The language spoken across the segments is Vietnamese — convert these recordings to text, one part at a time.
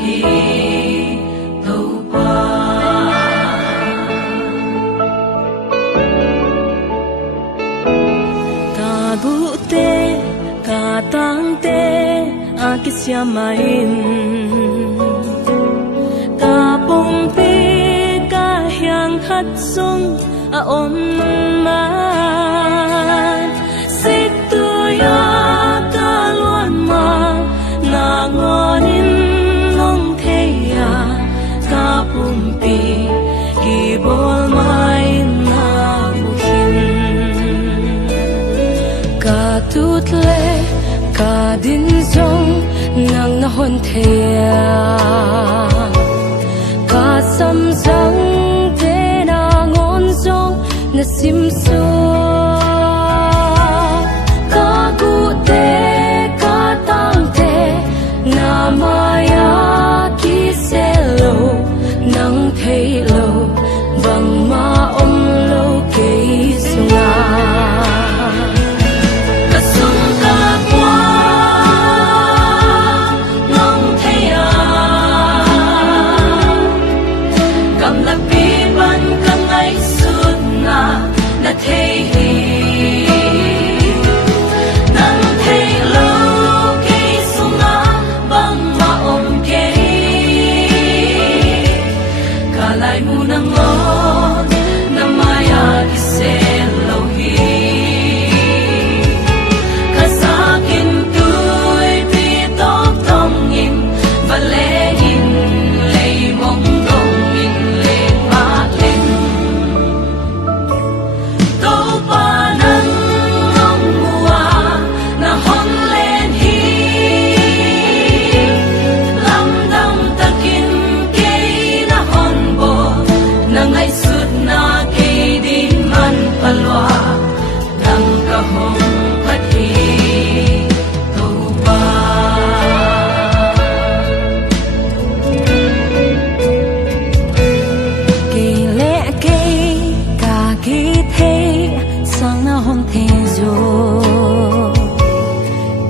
hi tàu pa ka bu te ka tang te a kisya main ka pom pe ka hyang khat sung a om man sik tu ya ka luan ma na ngonin long the ya ka pom pe ki bol mai na mu hin ka tut le ka din song nang na hon the ya ka sam sang te na ngon song na sim so ka gu te ka tang te na maya ki se lo nang thei lo vang ma om lo ke sunga ka sung ka kwa nong thei a kam la pi ban ka ngai sut na na thei hi nang thei lo ke sunga bang ma om ke ka lai mu na ngon na maya ki se lo hi ka sa kin tui pi top tong in va le in lei mong dong in le ma len to pa nang ngong mua na hon len hi lam dam takin ke na hon bo na ngai sut na ke di man palwa dang ka hong phat hi to pa ke le ke ka ke the sang na hon the zo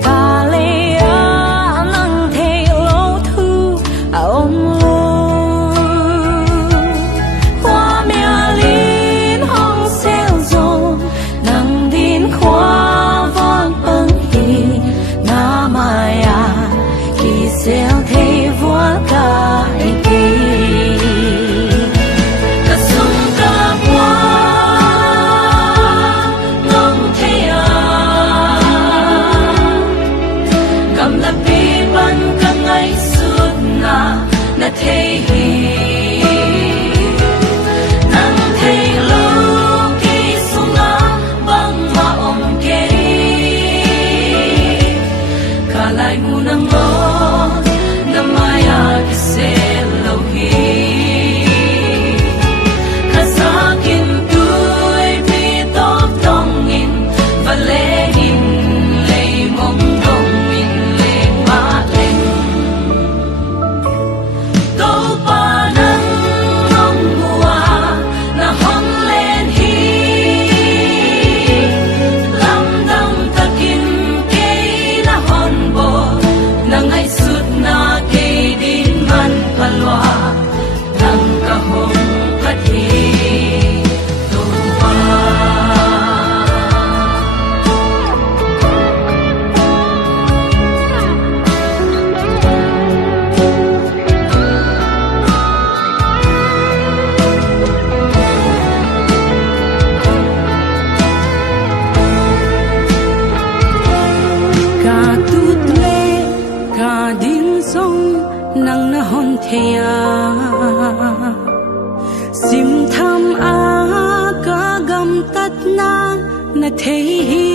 ka le a nang the lo thu a om lo hoa mia lin hong sel zo nang din khwa vang ong hi na maya ki sel the vua ka ke ka sung ka kwa nong thei a kam la pi ban ka ngai sut na na thei hi nang thei lo ke sunga bang ma om ke ka lai mu na ngon na maya ki se lo hi ka sa kin tui pi top tong in va le in lei mong dong in le ma len to pa nang ngong mua na hon len hi lam dam takin ke na hon bo na ngai sut na ke din man palwa dang ka hong phat hi to pa ka tut le ka din song nang na hon the ya sim tham a ka gam tat na na thei hi